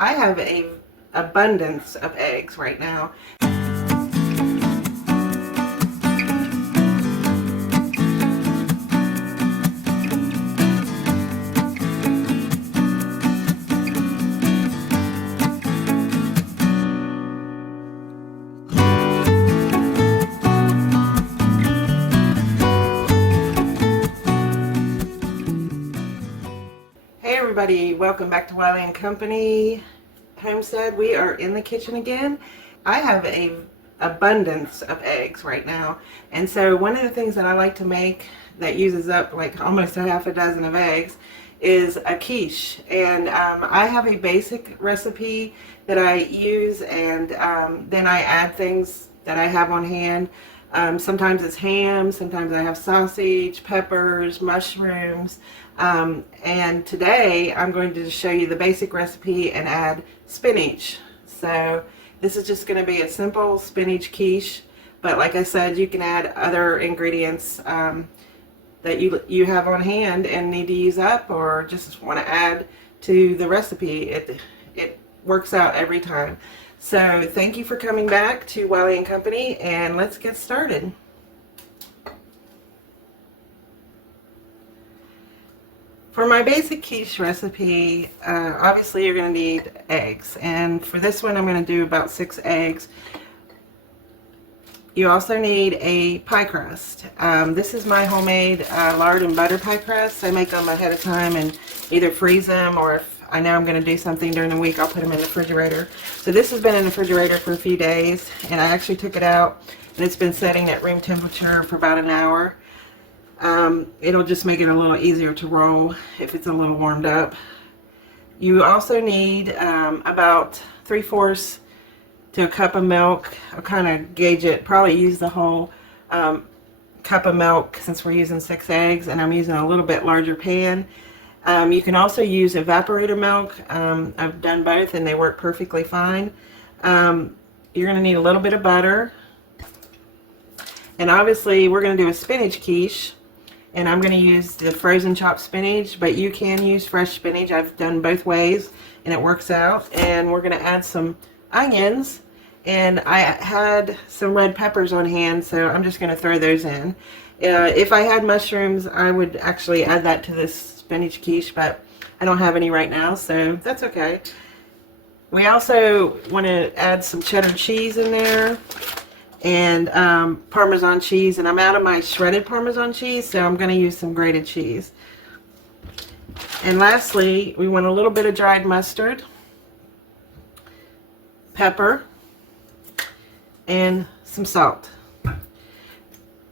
I have a abundance of eggs right now. Hey everybody, welcome back to Wiley Company, Homestead. We are in the kitchen again. I have a abundance of eggs right now, and so one of the things that I like to make that uses up like almost a half a dozen of eggs is a quiche. And I have a basic recipe that I use, and then I add things that I have on hand. Sometimes it's ham, sometimes I have sausage, peppers, mushrooms, and today I'm going to show you the basic recipe and add spinach. So this is just going to be a simple spinach quiche, but like I said, you can add other ingredients that you have on hand and need to use up, or just want to add to the recipe. It works out every time. So thank you for coming back to Wiley Company, and let's get started. For my basic quiche recipe, obviously you're going to need eggs, and for this one I'm going to do about 6 eggs. You also need a pie crust. This is my homemade lard and butter pie crust. I make them ahead of time and either freeze them, or if I know I'm going to do something during the week, I'll put them in the refrigerator. So this has been in the refrigerator for a few days, and I actually took it out and it's been setting at room temperature for about an hour. It'll just make it a little easier to roll if it's a little warmed up. You also need about 3/4 to a cup of milk. I'll kind of gauge it, probably use the whole cup of milk since we're using 6 eggs, and I'm using a little bit larger pan. You can also use evaporator milk. I've done both and they work perfectly fine. You're going to need a little bit of butter, and obviously we're going to do a spinach quiche, and I'm going to use the frozen chopped spinach, but you can use fresh spinach. I've done both ways and it works out. And we're going to add some onions, and I had some red peppers on hand, so I'm just going to throw those in. If I had mushrooms, I would actually add that to this spinach quiche, but I don't have any right now, so that's okay. We also want to add some cheddar cheese in there, and Parmesan cheese, and I'm out of my shredded Parmesan cheese, so I'm going to use some grated cheese. And lastly, we want a little bit of dried mustard, pepper, and some salt.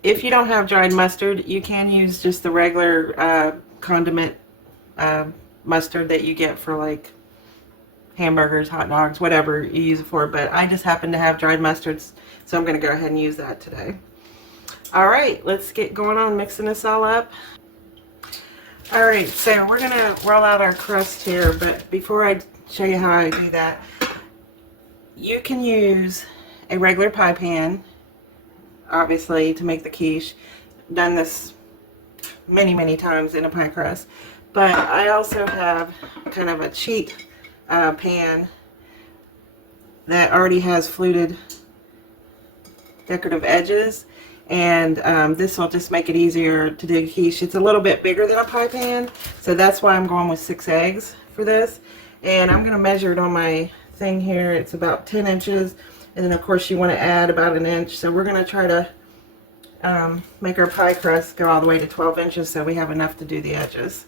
If you don't have dried mustard, you can use just the regular condiment mustard that you get for like hamburgers, hot dogs, whatever you use it for, but I just happen to have dried mustards, so I'm going to go ahead and use that today. Alright, let's get going on mixing this all up. Alright, so we're going to roll out our crust here, but before I show you how I do that, you can use a regular pie pan, obviously, to make the quiche. I've done this many times in a pie crust, but I also have kind of a cheap pan that already has fluted decorative edges, and this will just make it easier to do quiche. It's a little bit bigger than a pie pan, so that's why I'm going with 6 eggs for this. And I'm going to measure it on my thing here. It's about 10 inches, and then of course you want to add about 1 inch, so we're going to try to make our pie crust go all the way to 12 inches so we have enough to do the edges.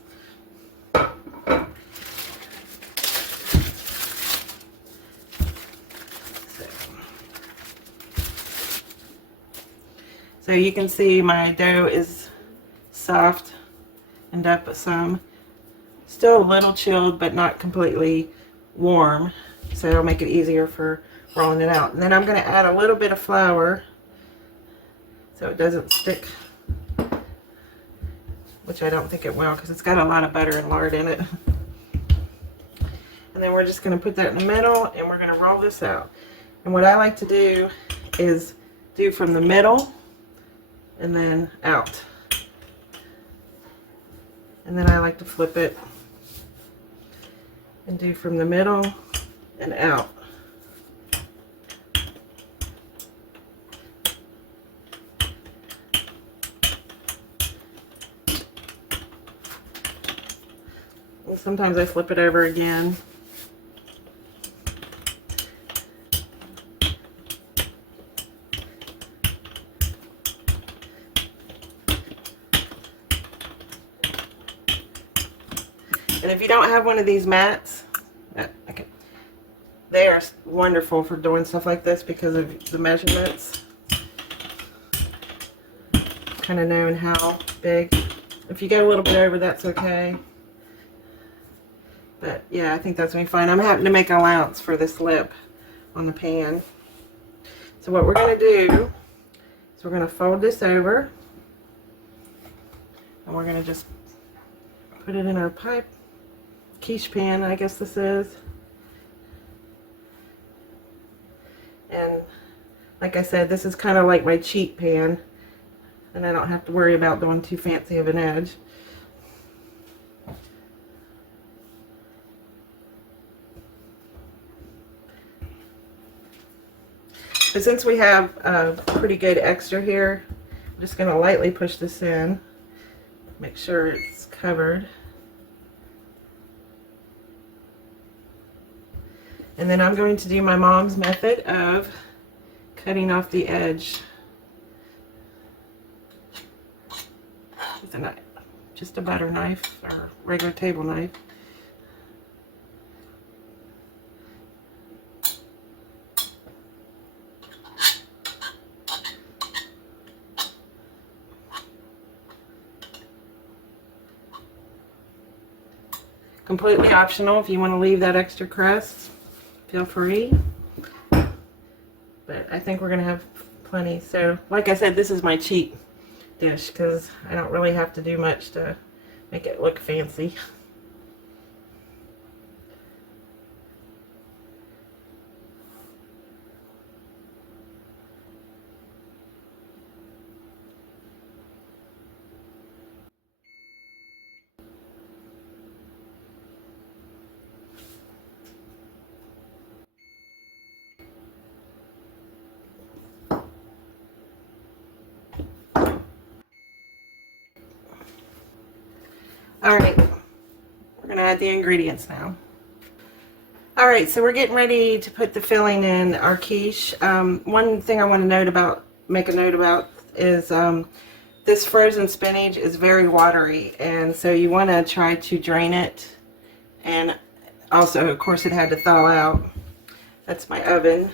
So you can see my dough is soft and up some. Still a little chilled, but not completely warm, so it'll make it easier for rolling it out. And then I'm going to add a little bit of flour so it doesn't stick, which I don't think it will because it's got a lot of butter and lard in it. And then we're just going to put that in the middle, and we're going to roll this out. And what I like to do is do from the middle and then out. And then I like to flip it and do from the middle and out. And sometimes I flip it over again. And if you don't have one of these mats, okay, they are wonderful for doing stuff like this because of the measurements. Kind of knowing how big. If you go a little bit over, that's okay. But yeah, I think that's going to be fine. I'm having to make an allowance for this lip on the pan. So what we're going to do is we're going to fold this over. And we're going to just put it in our quiche pan, I guess this is. And like I said, this is kind of like my cheat pan. And I don't have to worry about doing too fancy of an edge. But since we have a pretty good extra here, I'm just going to lightly push this in. Make sure it's covered. And then I'm going to do my mom's method of cutting off the edge with a knife, just a butter knife or regular table knife. Completely optional. If you want to leave that extra crust, feel free. But I think we're going to have plenty. So, like I said, this is my cheat dish because I don't really have to do much to make it look fancy. Alright, we're going to add the ingredients now. Alright, so we're getting ready to put the filling in our quiche. One thing I want to make a note about is this frozen spinach is very watery, and so you want to try to drain it. And also, of course, it had to thaw out. That's my oven. You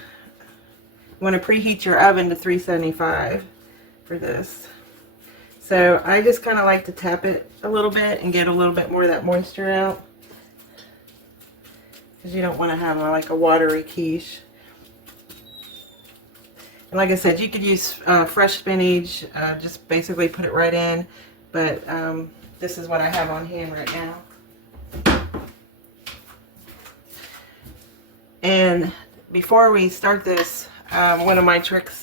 want to preheat your oven to 375 for this. So I just kind of like to tap it a little bit and get a little bit more of that moisture out, because you don't want to have like a watery quiche. And like I said, you could use fresh spinach, just basically put it right in, but this is what I have on hand right now. And before we start this, one of my tricks,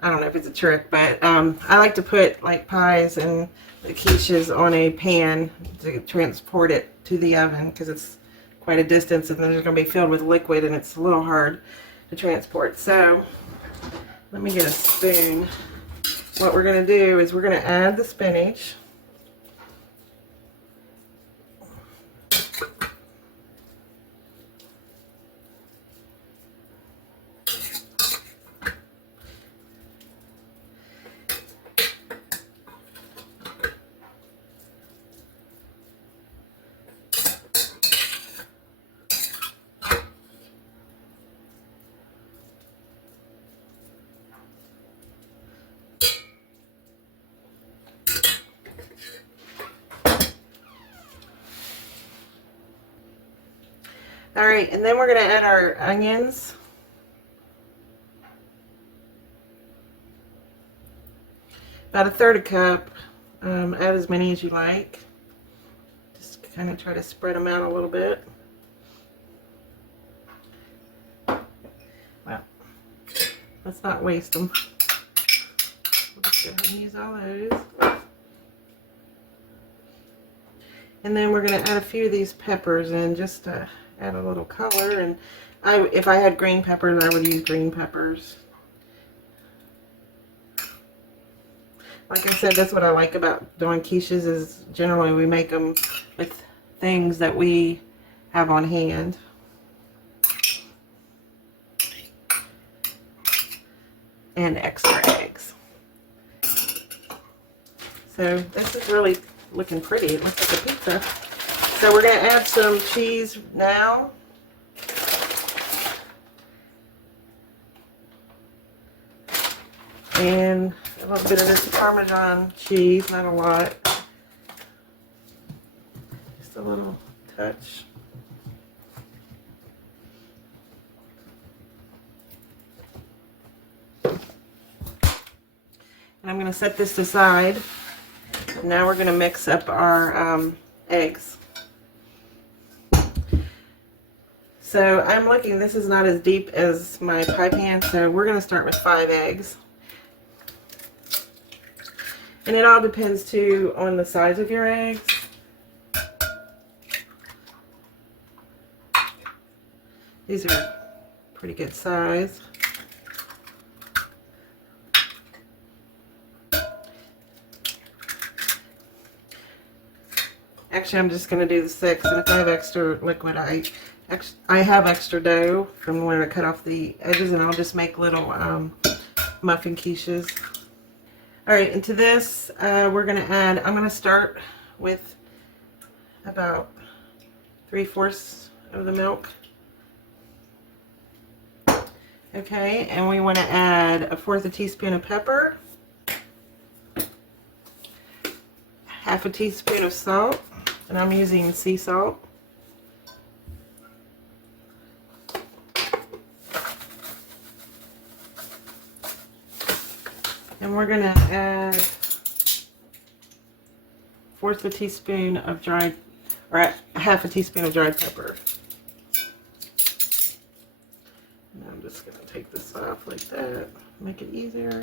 I don't know if it's a trick, but I like to put like pies and the quiches on a pan to transport it to the oven, because it's quite a distance and then it's going to be filled with liquid and it's a little hard to transport. So let me get a spoon. What we're going to do is we're going to add the spinach. Alright, and then we're going to add our onions. About a third cup. Add as many as you like. Just kind of try to spread them out a little bit. Well, let's not waste them. We'll just go ahead and use all those. And then we're going to add a few of these peppers in just to add a little color. And if I had green peppers, I would use green peppers. Like I said, that's what I like about doing quiches, is generally we make them with things that we have on hand. And extra eggs. So this is really looking pretty. It looks like a pizza. So we're going to add some cheese now. And a little bit of this Parmesan cheese, not a lot. Just a little touch. And I'm going to set this aside. Now we're going to mix up our eggs. So I'm looking, this is not as deep as my pie pan, so we're going to start with 5 eggs. And it all depends too on the size of your eggs. These are pretty good size. Actually, I'm just going to do the 6, and if I have extra liquid, I have extra dough from when I cut off the edges, and I'll just make little muffin quiches. Alright, into this, we're going to add, I'm going to start with about 3/4 of the milk. Okay, and we want to add 1/4 teaspoon of pepper, 1/2 teaspoon of salt, and I'm using sea salt. And we're going to add 1/4 teaspoon of dried, or 1/2 teaspoon of dried pepper. And I'm just going to take this off like that, make it easier.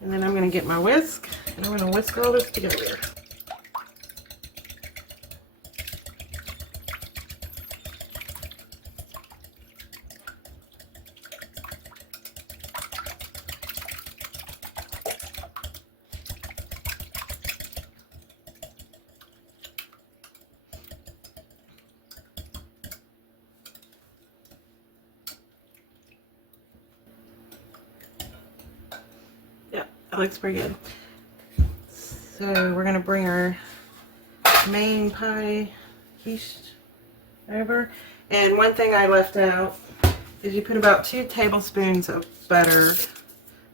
And then I'm going to get my whisk, and I'm going to whisk all this together. That looks pretty good. So we're going to bring our main pie quiche over. And one thing I left out is you put about 2 tablespoons of butter,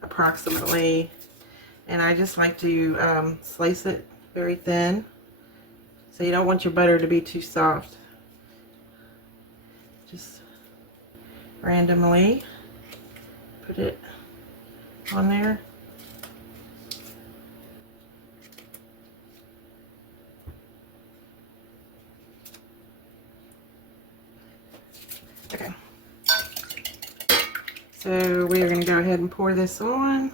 approximately. And I just like to slice it very thin. So you don't want your butter to be too soft. Just randomly put it on there. Okay, so we are going to go ahead and pour this on.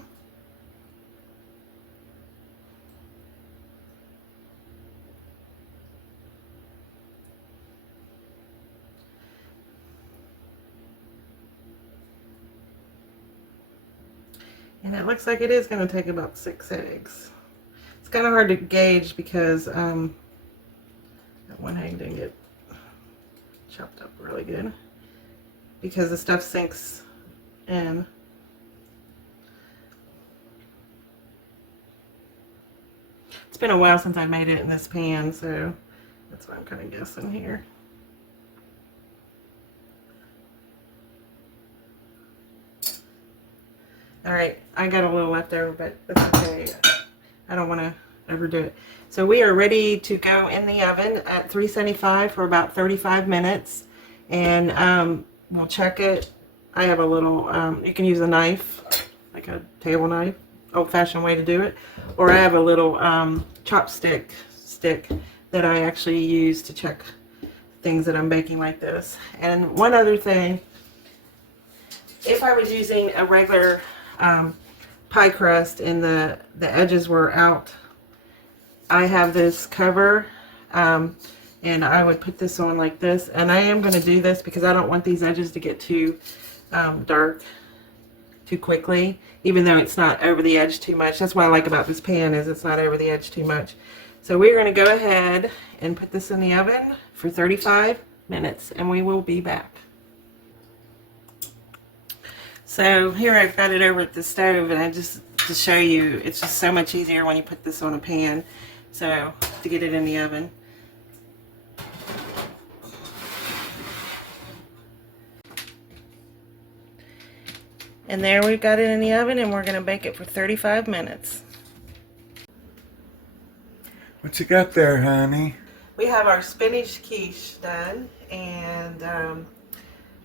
And it looks like it is going to take about 6 eggs. It's kind of hard to gauge because that one egg didn't get chopped up really good, because the stuff sinks in. It's been a while since I made it in this pan, so that's why I'm kind of guessing here. Alright, I got a little left over, but that's okay. I don't want to overdo it. So we are ready to go in the oven at 375 for about 35 minutes. And we'll check it. I have a little, you can use a knife, like a table knife, old-fashioned way to do it. Or I have a little chopstick stick that I actually use to check things that I'm baking like this. And one other thing, if I was using a regular pie crust and the edges were out, I have this cover, and I would put this on like this. And I am going to do this because I don't want these edges to get too dark too quickly, even though it's not over the edge too much. That's what I like about this pan, is it's not over the edge too much. So we're going to go ahead and put this in the oven for 35 minutes, and we will be back. So here I've got it over at the stove, and I just to show you, it's just so much easier when you put this on a pan. So to get it in the oven. And there we've got it in the oven, and we're going to bake it for 35 minutes. What you got there, honey? We have our spinach quiche done, and I'm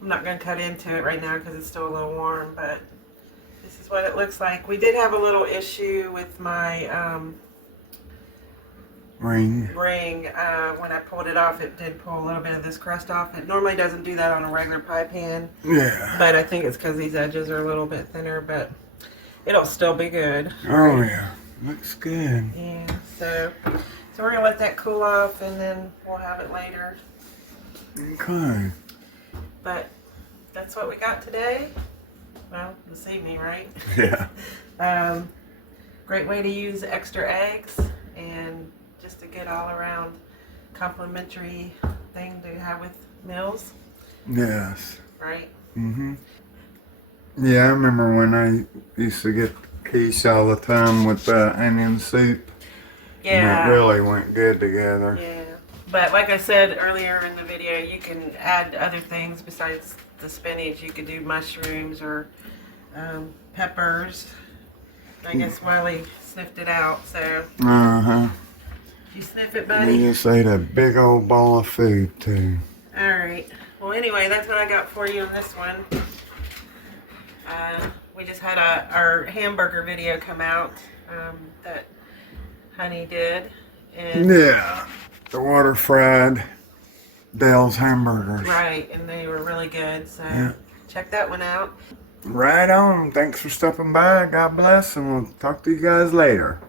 not going to cut into it right now because it's still a little warm, but this is what it looks like. We did have a little issue with my ring. When I pulled it off, it did pull a little bit of this crust off. It normally doesn't do that on a regular pie pan. Yeah. But I think it's because these edges are a little bit thinner, but it'll still be good. Oh yeah, looks good. Yeah, so we're going to let that cool off, and then we'll have it later. Okay. But that's what we got today. Well, this evening, right? Yeah. Great way to use extra eggs, and just a good all-around complimentary thing to have with meals. Yes. Right? Mm-hmm. Yeah, I remember when I used to get quiche all the time with onion soup. Yeah. And it really went good together. Yeah. But like I said earlier in the video, you can add other things besides the spinach. You could do mushrooms or peppers. I guess Wiley sniffed it out, so. Uh-huh. Did you sniff it, buddy? You just ate a big old bowl of food, too. Alright. Well, anyway, that's what I got for you on this one. We just had our hamburger video come out that Honey did. And yeah. The water fried Dale's hamburgers. right, and they were really good, so yeah. Check that one out. Right on. Thanks for stopping by. God bless, and we'll talk to you guys later.